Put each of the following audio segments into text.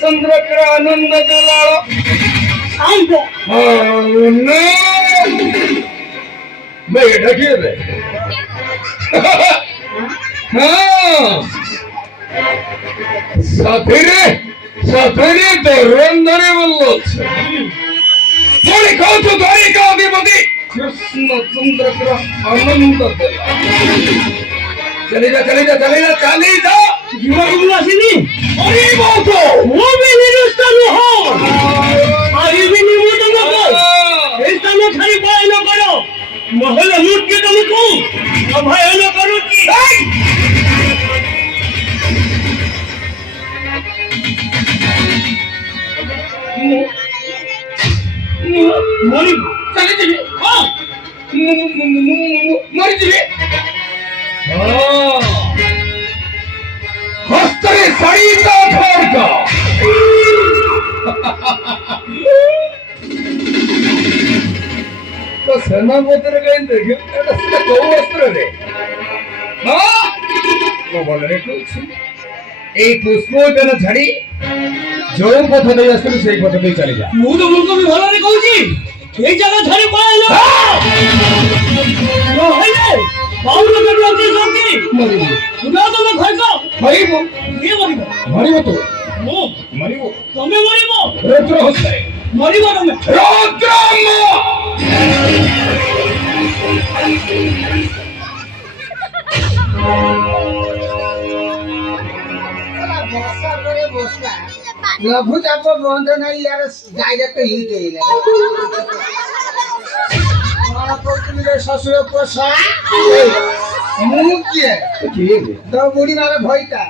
चंद्र आनंद साथीरे धरंधरे बोललो द्वारिकाधिपति कृष्ण चंद्र आनंद चले जा जीवनवासिनी अरे बातो वो भी निरुष्ट हो अरे भी निमुट न को ऐसा न खाली पाए न करो महल लूट के तुमको अभय न करो की मरी चले जी हां मरी जी हां हस्तरे सरिता ठोरका तो सेनापतिर कहीं देखियो एटा से को वस्त्र रे हां को बोल रे कुछ ए पुष्पोदन झड़ी जो पथ दे असली सही पथ दे चले जा मु तो मुको भी भलो रे कहूची ए जगह झड़ी पळालो ओ हेले बाउल कर लगी सोची मरी सुना तो मैं खैको मरीबो के मरीबो तो मो मरीबो तमे मरीबो रुद्र होते मरीबो तमे रुद्र लघु चाप बंद नहीं यार डायरेक्ट हिट हेले मारा कोतली रे ससुर पोसा मु के तो बुढ़ी मारे भइता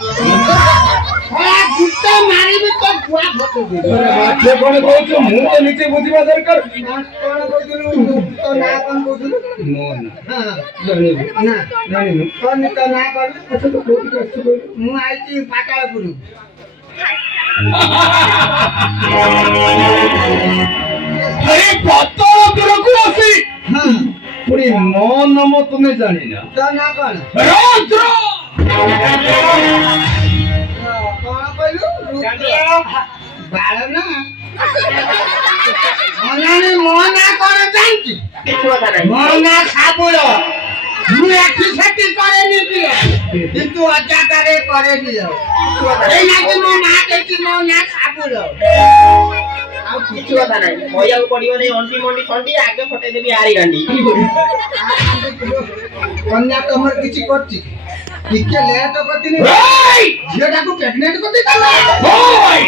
हां गुट्टा मारिबे तो बुआ फटे दे अरे बाटे कोन कहू मु तो नीचे बुझिबा दरकार कोन कहू तो ना कोन कहू नो ना हां नहीं कोन तो ना कर अच्छा तो कोठी करछ मु आइती पाताळपुर अरे पाताळपुर को आसी हां पुरी मो नम तुम्हें जानी ना तो ना कोन रुद्र कोन कहलु रुद्र बाळ ना मनाने मोना कोन जानकी मोना साबुलो मु एठी सेठी करे नी दियो किंतु अजा करे करे दियो ए ना कि मो ना केती मो ना साबुलो आ किछु बात नाही मोया पडियो नै अंटी मंडी खंडी आगे फटे देबी आरी गांडी कन्या तमर किछि करछि टिके लेट करति नै जेडा को प्रेग्नेंट करति ताला ओय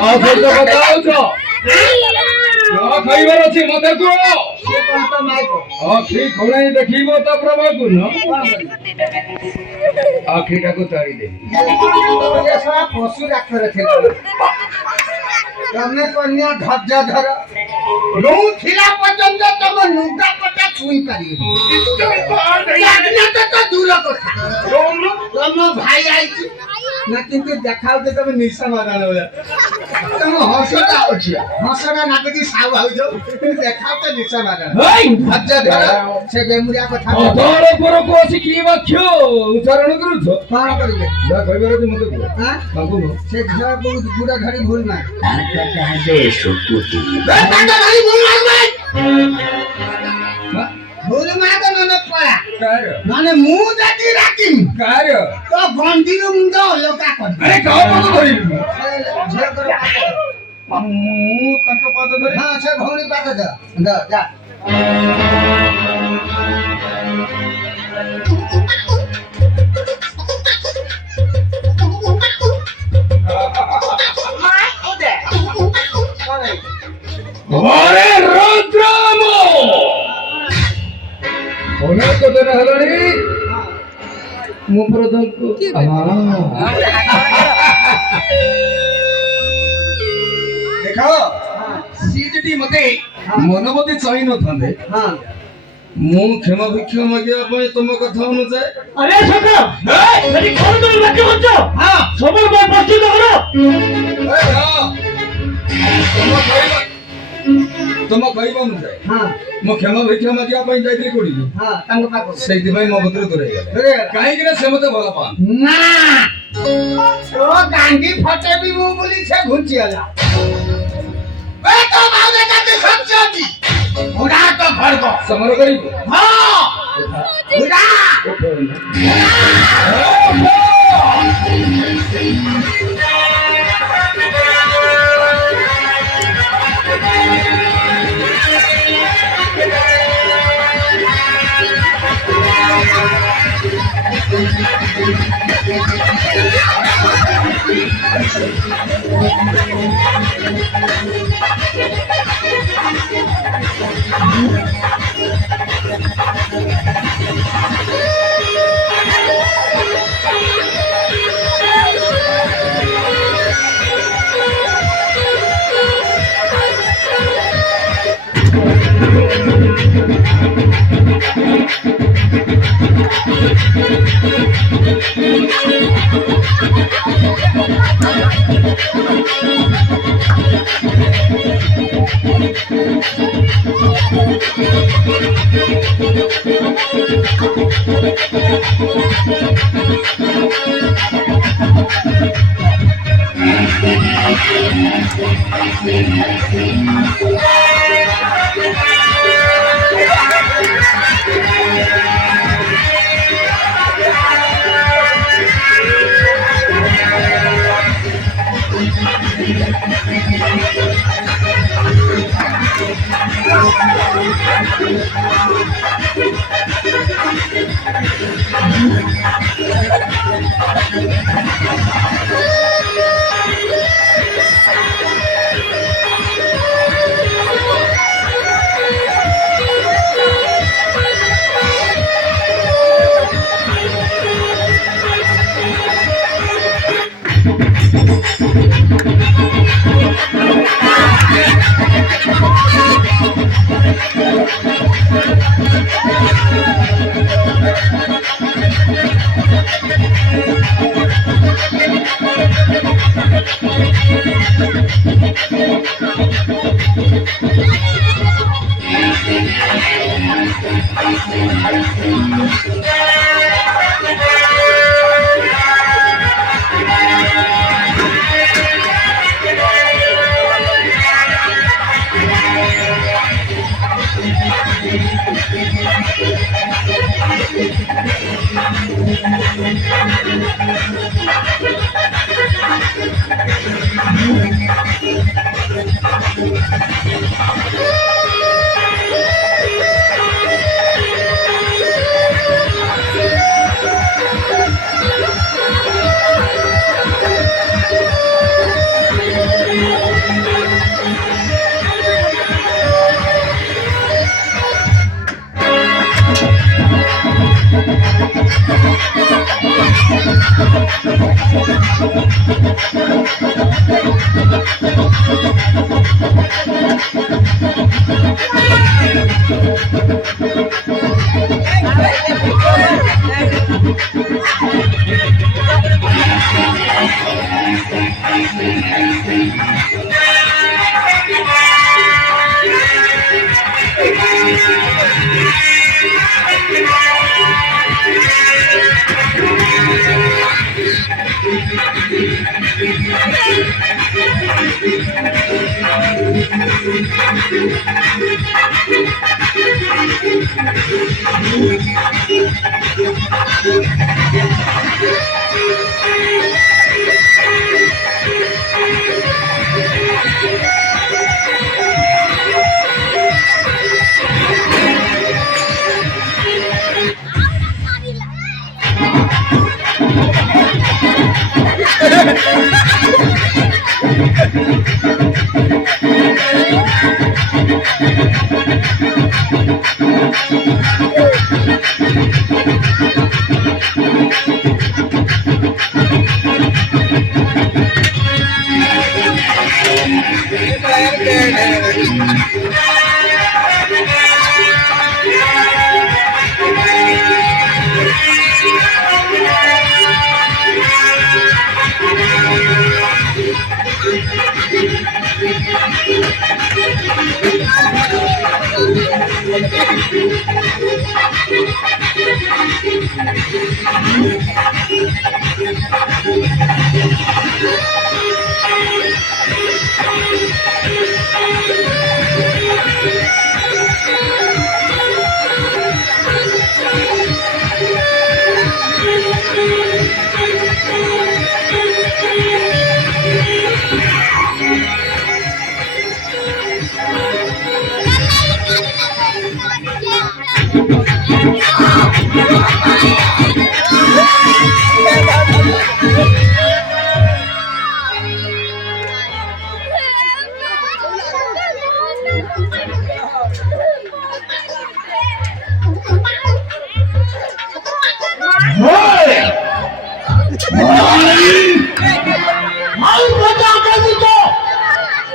आ फोटो बताओ छो क्या खाइबर अछि मते को से कोन तो नाइ को आखी खोलाई देखिबो तो प्रभा को न आखीटा को ताड़ी दे ये सब पशु डाक्टर थे तमे कन्या धज्जा धर रो थिला पर्यंत तम नुगा पटा छुई पारी तो दूर कथा तम भाई आइछि ना किंतु देखाउ दे तमे निशा मारा लो तम ହସଟା ଅଛି ହସଟା ନାଗୁଛି ସାଉ ଭାଉଜ ଦେଖାଉ ତ ନିଶା ମାର ହେଇ ହଜ ଧର ସେ ବେମୁରିଆ କଥା ଅଧର ଉପରକୁ ଆସି କି ବାକ୍ୟ ଉଚ୍ଚାରଣ କରୁଛ କଣ କରିବେ ଯାହା କହିବାର ଅଛି ମତେ କୁହ ହଁ ତାଙ୍କୁ ନୁହଁ ସେ ଝିଅ ଗୁଡା ଧରି ଭୁଲ ନା ଭୁଲ ମା ତ ନନେ ପଳା କାହାର ମାନେ ମୁଁ ଯଦି ରାତିନି କାହାର ତ ଗଣ୍ଡିର ମୁଣ୍ଡ ଅଲଗା କରି ଆରେ କାହା ପାଦ ଧରିବି ମୁଁ? ଝିଅଙ୍କର ମୁଁ ତାଙ୍କ ପାଦ ଧରି ହଁ ସେ ଭଉଣୀ ପାଖ ଯା ଘରେ ରୁଦ୍ରମ ଅନେକ ଦିନ ହେଲାଣି ମୁଁ ପ୍ରଧାନକୁ ଦେଖ ସିଏ ଯଦି ମତେ ମନ ମତେ ଚାହିଁ ନଥାନ୍ତେ ହଁ ମୁଁ କ୍ଷମା ଭିକ୍ଷା ମାଗିବା ପାଇଁ ତମ କଥା ଅନୁଯାୟୀ अरे सका मेरी कौन तो लगे बच्चो ହଁ सब को प्रस्तुत करो ତମ କହିବା ଅନୁଯାୟୀ ହଁ ମୁଁ କ୍ଷମା ଭିକ୍ଷା ମାଗିବା ପାଇଁ ଯାଇଥିଲି କୋଉଠିକି ହଁ ତାଙ୍କ ପାଖ ସେଇଥିପାଇଁ ମୋ ଭିତରେ ଦୂରେଇଗଲେ କାହିଁକି ନା ସେ ମତେ ଭଲ ପାଆନ୍ତି ନା ତୋ ଗାଣ୍ଡି ଫଟେବି ମୁଁ ବୋଲି ସେ ଘୁଞ୍ଚିଗଲା ଏ ତ ଭାଉଜ କାଟେ ସତ୍ୟ ଅଛି ଉଡ଼ା ତ ଘରକ ସମର କରିବୁ ହଁ ଉଡ଼ା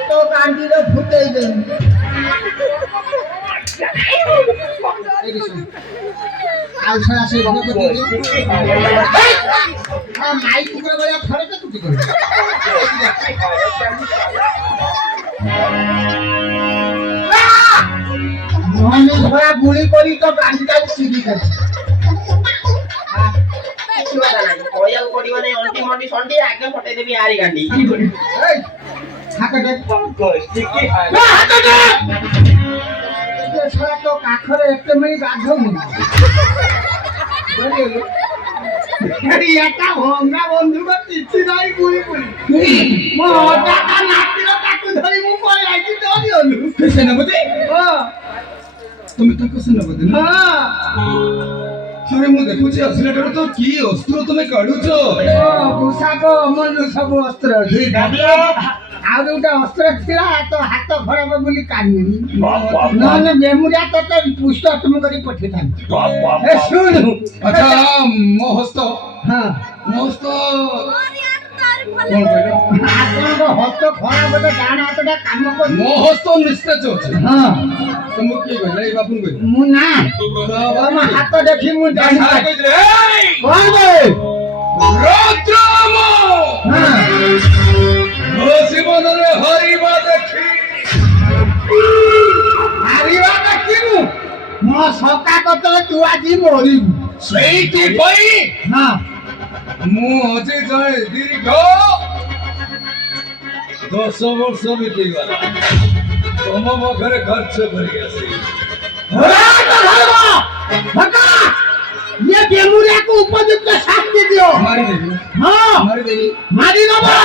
તો કાંડીનો ફૂટાઈ ગયો. આવછા છે મને તો આ માઈક ઉપર ગયા ફરક તો તું કરે. મને થોડા ગુળી કરી તો કાંડીটা સીધી કરે. કોયલ કોડીઓને ઓંટી મોટી સોંટી આગે ફટે દેવી હારી ગાંડી હાથ દે. છોરા તો કાખરે એટલે મેં બાંધો નહીં. અરે એકા હોંગા બંધુમાં તીથી નહીં ગુળી ગુળી. મોટા કા નાતીનો કાકુ ધરી હું કોઈ લાગી તો દેલું. સેનાપતિ હા તમે તાકો સેનાપતિ ને હા અરે હું દેખું છું અસલેટર તો કી અસ્ત્રો તમે કાઢો છો પોશાકો અમલનું સબુ અસ્ત્ર છે. આવડું અસ્ત્ર થયા તો હાથ ખરાબ બોલી કાઢી નને મેમુરિયા તો પુષ્ટ અટમ કરી પઠી થાય. એ શું અચ્છા મોહસ્તો હા મોહસ્તો આપણો હસ્તો ખરા બધા જાણ આપણે કામ કર. મોહસ્તો નિષ્ઠો છે હા તમે કે ગઈ બાપુ ગઈ હું ના આમાં હાથ દેખી હું જાણ હા કઈ રે કોણ ભાઈ રોદ્રમો હા હસીબોને હરીવા દેખી હારી વાત કીધું મો સકા તો તું આજી મોરી સહીથી ભાઈ હા હું હજી જાય દીર્ઘ 10 વર્ષ વીતી ગયા તમારા ઘરે ખર્ચ ભરી ગયા છે होरा तो घरवा भका ये बेमुरिया को उपयुक्त शास्ति दियो. મારી દેવી हाँ મારી દેવી मारी दो बा.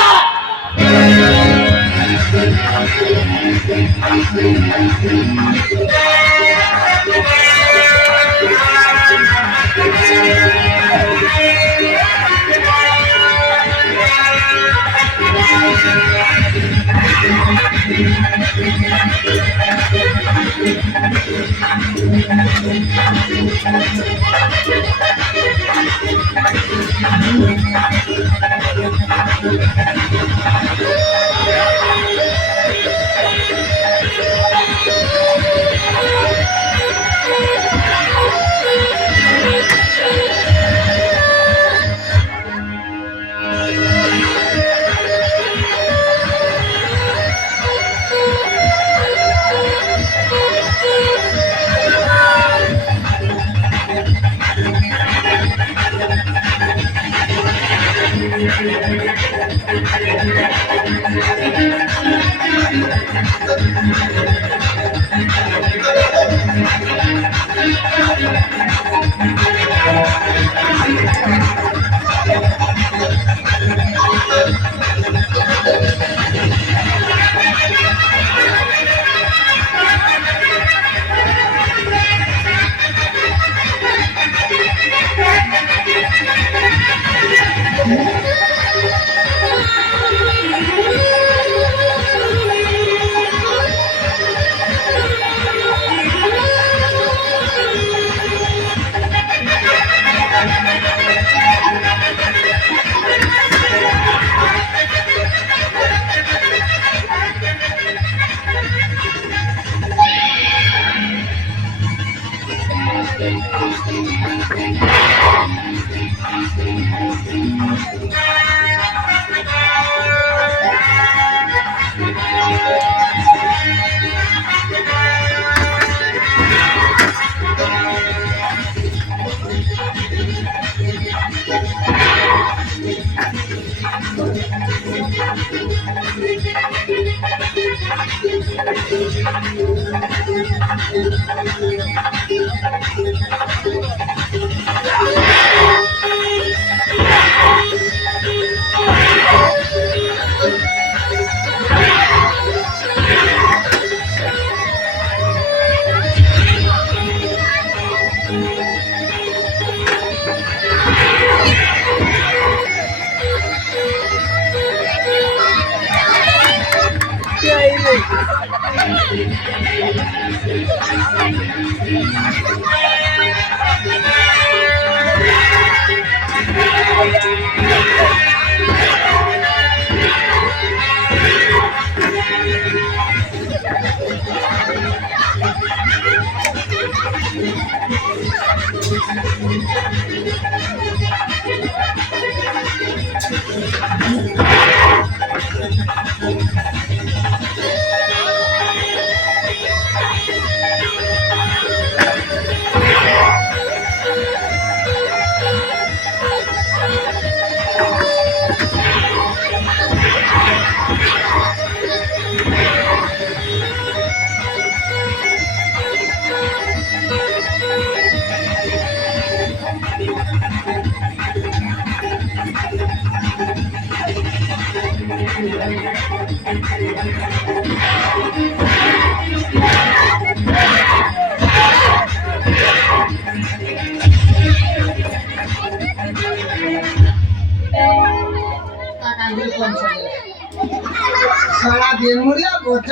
સાલા બેનમુરિયા ગોચક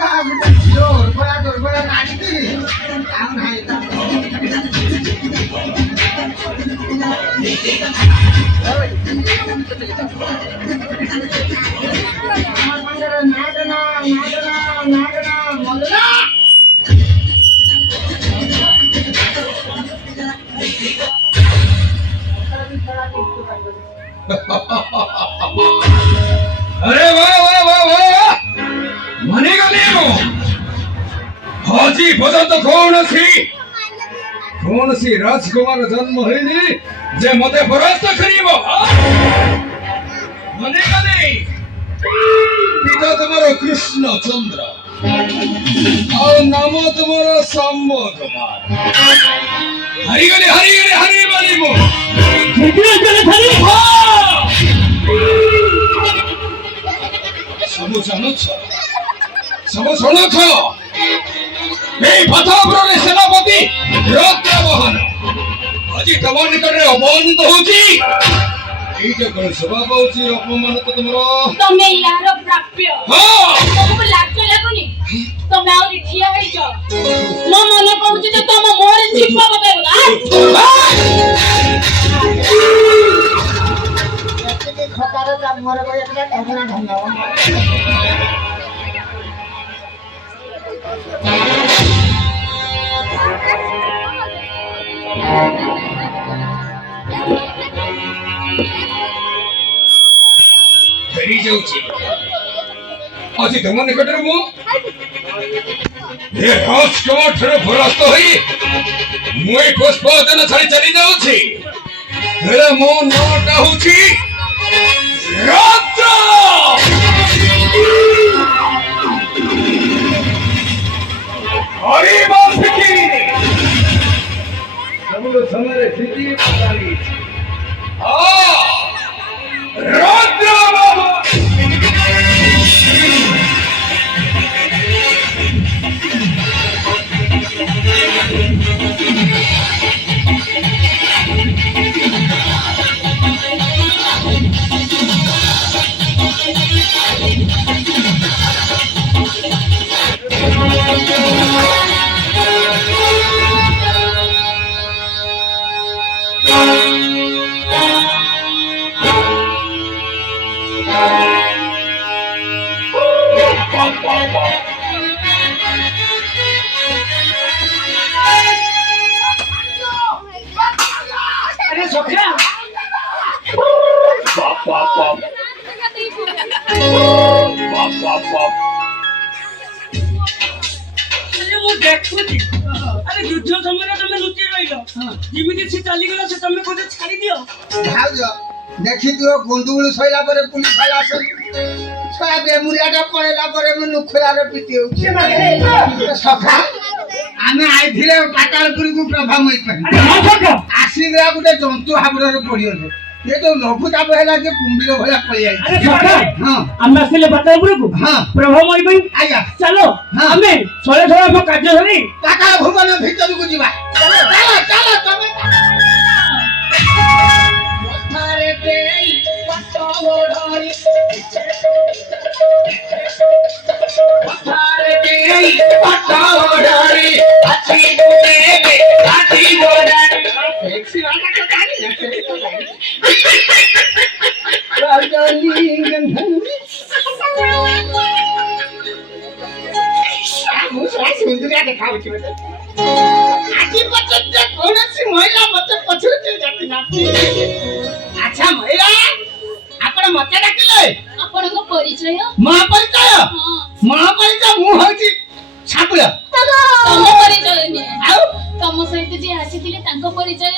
આ બેટા જોર નાખી આમ નાઈ નાગના મોલના અરે વાહ વાહ વાહ વાહ મને ગમ્યો હાજી ભગત કોણ સી રાજકુમાર જન્મ હૈની જે મતે પરાસ્ત કરીવો મને ગમે પિતા તમારો કૃષ્ણચંદ્ર આ નામ તમારો સંબોધમાન હરી બોલીમો ସବୁ ଶୁଣୁଛ ଏଇ ପ୍ରତାପପୁରରେ ସେନାପତି ରତ୍ନମୋହନ ଆଜି ତମ ନିକଟରେ ଅପମାନିତ ହଉଛି ଏଇଟା କଣ ଶୋଭା ପାଉଛି ଅପମାନ ତ ତମର ତମେ ୟାର ପ୍ରାପ୍ୟ ତମକୁ ଲାଜ ଲାଗୁନି ତମେ ଆହୁରି ଠିଆ ହେଇଛ ମୋ ମନ କହୁଛି ଯେ ତମ ମୁହଁରେ ଜିଭ ପକେଇବ ଖଟାର ଜନ୍ମରେ କହିଥିଲା ଢଙ୍ଗନା ଢଙ୍ଗ ଫେରି ଯାଉଛି ଆଜି ତମ ନିକଟରେ ମୁଁ ଏ ରାଜକୁମାର ଠାରୁ ପରାସ୍ତ ହୋଇ ମୁଁ ଏଇ ପୁଷ୍ପବନ ଛାଡ଼ି ଚାଲି ଯାଉଛି ହେଲେ ମୋ ନାଁଟା ହଉଛି हरि बोल सखी ସବୁଠୁ ସମୟରେ ସ୍ଥିତି ପଚାରି रुद्र बाबा अरे सखा ମୁଁ ଦେଖୁଛି ଆରେ ଯୁଦ୍ଧ ସମୟରେ ତମେ ଲୁଚି ରହିଲ ଯେମିତି ସେ ଚାଲିଗଲା ସେ ତମେ କୋଉଠି ଛାଡିଦିଅ ଭାଉଜ ଦେଖିଥିବ ଗୁଣ୍ଡୁଗୁଳି ସଇଲା ପରେ ପୁଲିସ ବାଲା ଆସନ୍ତି ଛୁଆ ବେମୁରିଆଟା ପଳେଇଲା ପରେ ମୁଁ ନୁଖୁରାରେ ପିଟି ହଉଛି ସଖା ଆମେ ଆଇଥିଲେ ପାତାଳପୁରକୁ ପ୍ରଭାମୟୀ ପାଇଁ ଆରେ ହଁ ସଖା ଆସିଲେ ଗୋଟେ ଜନ୍ତୁ ହାବୁଡରେ ପଡିଗଲେ ଏ ଯୋଉ ଲଘୁଚାପ ହେଲା ଯେ କୁମ୍ଭୀର ଭଳିଆ ପଳେଇ ଆରେ ଯାଇଛି ସଖା ହଁ ଆମେ ଆସିଲେ ପାତାଳପୁରକୁ ହଁ ପ୍ରଭାମୟୀ ପାଇଁ ଆଜ୍ଞା ଚାଲ ଆମେ ଶଳେ ଶଳେ ଆମ କାର୍ଯ୍ୟ ଧରି ପାତାଳ ଭୁବନ ଭିତରକୁ ଯିବା ଚାଲ ଚାଲ ଚାଲ ତମେ ପଥରେ ଦେଇ ପଥ ଓଢଣି ପଥରେ ଦେଇ ପଥ ଓଢଣି ଆଛି ଗୁନେବେ ଆଛି ଗୋଡାଣି ସେକ୍ସି वाला तो जानी ना सेक्सी तो जानी राजनी गंधन ମୁଁ ଶଳା ସୁନ୍ଦରିଆ ଦେଖାଉଛି ମତେ ଆଜି ପର୍ଯ୍ୟନ୍ତ କୌଣସି ମହିଳା ମତେ ପଛରେ କେହି ଡାକି ନାହାନ୍ତି ଆଚ୍ଛା ମହିଳା ଆପଣ ମତେ ଡାକିଲେ ଆପଣଙ୍କ ପରିଚୟ ମହାପରିଚୟ ହଁ ମହାପରିଚୟ ମୁଁ ହଉଛି ସାପୁଳ ତମ ପରିଚୟ ନୁହେଁ ଆଉ ତମ ସହିତ ଯିଏ ଆସିଥିଲେ ତାଙ୍କ ପରିଚୟ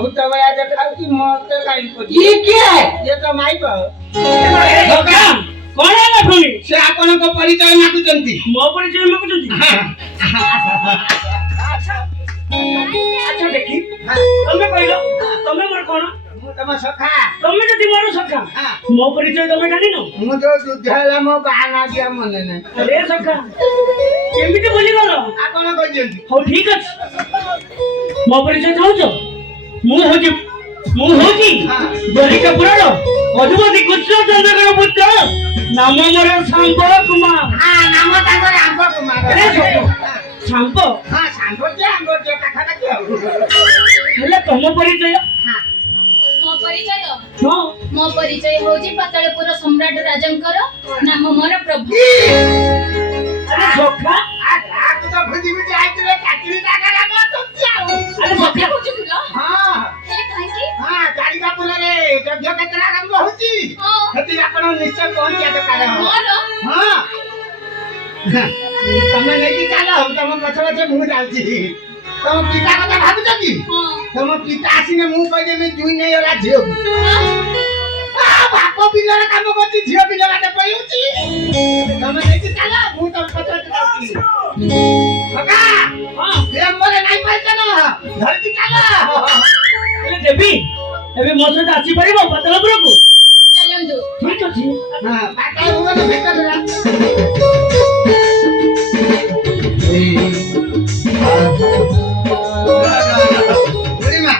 ଭୂତ ଭଳିଆ ଦେଖାଉଛି ମତେ କାହିଁ ଇଏ କିଏ ଇଏ ତ ମାଇପ ସଖା କଣ ହେଲା ପୁଣି ସେ ଆପଣଙ୍କ ପରିଚୟ ମାଗୁଛନ୍ତି ମୋ ପରିଚୟ ମାଗୁଛନ୍ତି ଆଚ୍ଛା ଦେଖି ତମେ କହିଲ ତମେ ମୋର କଣ ମୁଁ ତମ ସଖା ତମେ ଯଦି ମୋର ସଖା ମୋ ପରିଚୟ ତମେ ଜାଣିନ ମୁଁ ଯୋଉ ଯୁଦ୍ଧ ହେଲା ମୋ ବାହାନା ଦିଆ ମନେ ନାହିଁ ଆରେ ସଖା କେମିତି ଭୁଲିଗଲ ଆପଣ କହିଛନ୍ତି ହଉ ଠିକ ଅଛି ମୋ ପରିଚୟ ଚାହୁଁଛ ମୁଁ ହଉଛି ଦରିକାପୁରର ଅଧିପତି କୃଷ୍ଣଚନ୍ଦ୍ରଙ୍କର ପୁତ୍ର ନାମ ମୋର ଶାମ୍ବ କୁମାର ନାମ ତାଙ୍କର ଆମ୍ବ କୁମାର ଆରେ ଶାମ୍ବ ହଁ ସାମ୍ବର୍ଜ୍ୟ ଆମ୍ବର୍ଜ୍ୟ ପାଖାପାଖି ଆଉ ହେଲେ ତମ ପରିଚୟ ମୋ ପରିଚୟ ହଁ ମୋ ପରିଚୟ ହଉଛି ପାତାଳପୁର ସମ୍ରାଟ ରାଜାଙ୍କର ନାମ ମୋର ପ୍ରଭୁ ଆରେ ସଖା ଆକୁ ତ ଭୋଜି ଭୋଜି ଆଇଥିଲେ ଚାକିରି ଜାଗାରେ ବସନ୍ତି ଆଉ ଆରେ ସଖା ବୁଝୁଥିଲ ହଁ ହେଲେ କାହିଁକି ହଁ ଚାରିକାପୁରରେ ଯଜ୍ଞ କ୍ଷେତ୍ର ଆରମ୍ଭ ହଉଛି ହଁ ସେଠି ଆପଣ ନିଶ୍ଚୟ ପହଞ୍ଚିବା ଦରକାର ମୋର ହଁ ତମେ ନେଇକି ଚାଲ ତମ ପଛ ପଛେ ମୁଁ ଯାଉଛି ତମ ପିତା କଥା ଭାବୁଛ କି ହଁ ତମ ପିତା ଆସିନେ ମୁଁ କହିଦେବି ଜୁଇ ନେଇଗଲା ଝିଅକୁ ବାପ ବିଲରେ କାମ କରୁଛି ଝିଅ ବିଲ ବାଟେ ପଳଉଛି ତମେ ନେଇକି ଚାଲ ମୁଁ ତମ ପଛ ପଛେ ଯାଉଛି କକା ପ୍ରେମରେ ନାଇଁ ପାଇଛ ନା ଧରିକି ଚାଲ ହେଲେ ଦେବୀ ଏବେ ମୋ ସହିତ ଆସିପାରିବ ପାତାଳପୁରକୁ ଚାଲନ୍ତୁ ଠିକ ଅଛି ହଁ ପାତାଳ ଭୁବନ ଭିତରେ ବୁଢ଼ୀମା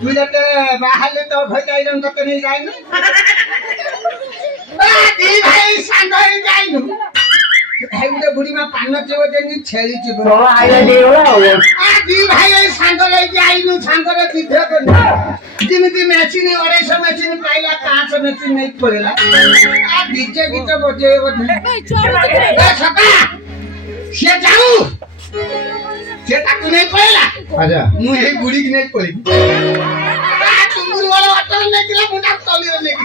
ତୁ ଯେତେବେଳେ ବାହାରିଲେ ତ ଘର ଯାଇନୁ ତତେ ନେଇ ଯାଇନୁ ଦି ଭାଇ ସାଙ୍ଗ ହେଇ ଯାଇନୁ ଭାଇ ଗୋଟେ ବୁଢ଼ୀମା ପାନ ଚିବ ଯେମିତି ଛେଳି ଚିବ ଦି ଭାଇ ଏଇ ସାଙ୍ଗ ହେଇକି ଆଇନୁ ସାଙ୍ଗରେ ଯୁଦ୍ଧ କରିନୁ ଯେମିତି ମେସିନ୍ 250 ମେସିନ୍ ପାଇଲା 500 ମେସିନ୍ ନେଇ ପଳେଇଲା ଡିଜେ ଗୀତ ବଜେଇବ ସକା ସିଏ ଯାଉ ସେ ତାକୁ ନେଇ ପଳେଇଲା ମୁଁ ଏଇ ବୁଢ଼ୀକି ନେଇ ପଳେଇବି ଟୁଙ୍ଗୁରୁ ବଳ ଅଟୋରେ ନେଇଥିଲା ମୁଁ ତାକୁ ତଲିରେ ନେଇକି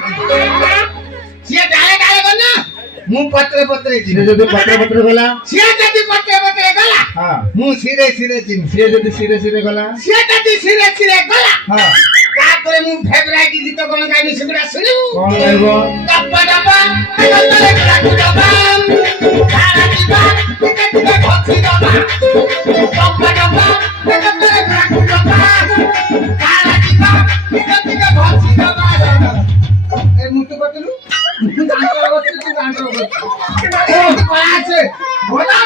ସିଏ ଡାଳେ ଡାଳେ ଗଲା ମୁଁ ପତ୍ରେ ପତ୍ରେ ଯିବି ଯଦି ପତ୍ର ଗଲା ସିଏ ଯଦି ପତ୍ରେ ପତ୍ରେ ଗଲା ମୁଁ ସିରେ ସିରେ ଯିବି ସିଏ ଯଦି ସିରେ ସିରେ ଗଲା ସିଏ ଯଦି ସିରେ ସିରେ ଗଲା ହଁ ତା করে ମୁଁ ଫେଭରାଇଟ ଗୀତ କଣ ଗାଇବି ସେଗୁଡା ଶୁଣିବୁ କଣ ଗାଇବ? ଡବା ଡବା ଏକତରେ କାକୁ ଡବା ଖାରା ଯିବା ଟିକେ ଟିକେ ଭକ୍ତି ଡବା ଡବା ଡବା ଏକତରେ କାକୁ ଡବା ଖାରା ଯିବା ଟିକେ ଟିକେ ଭକ୍ତି ଡବା ଏ ମୁଟୁ କତଲୁ ଗାଁର ବସି ତୁ ଗାଁର ବସି ଏ ପାଛେ ଭଲା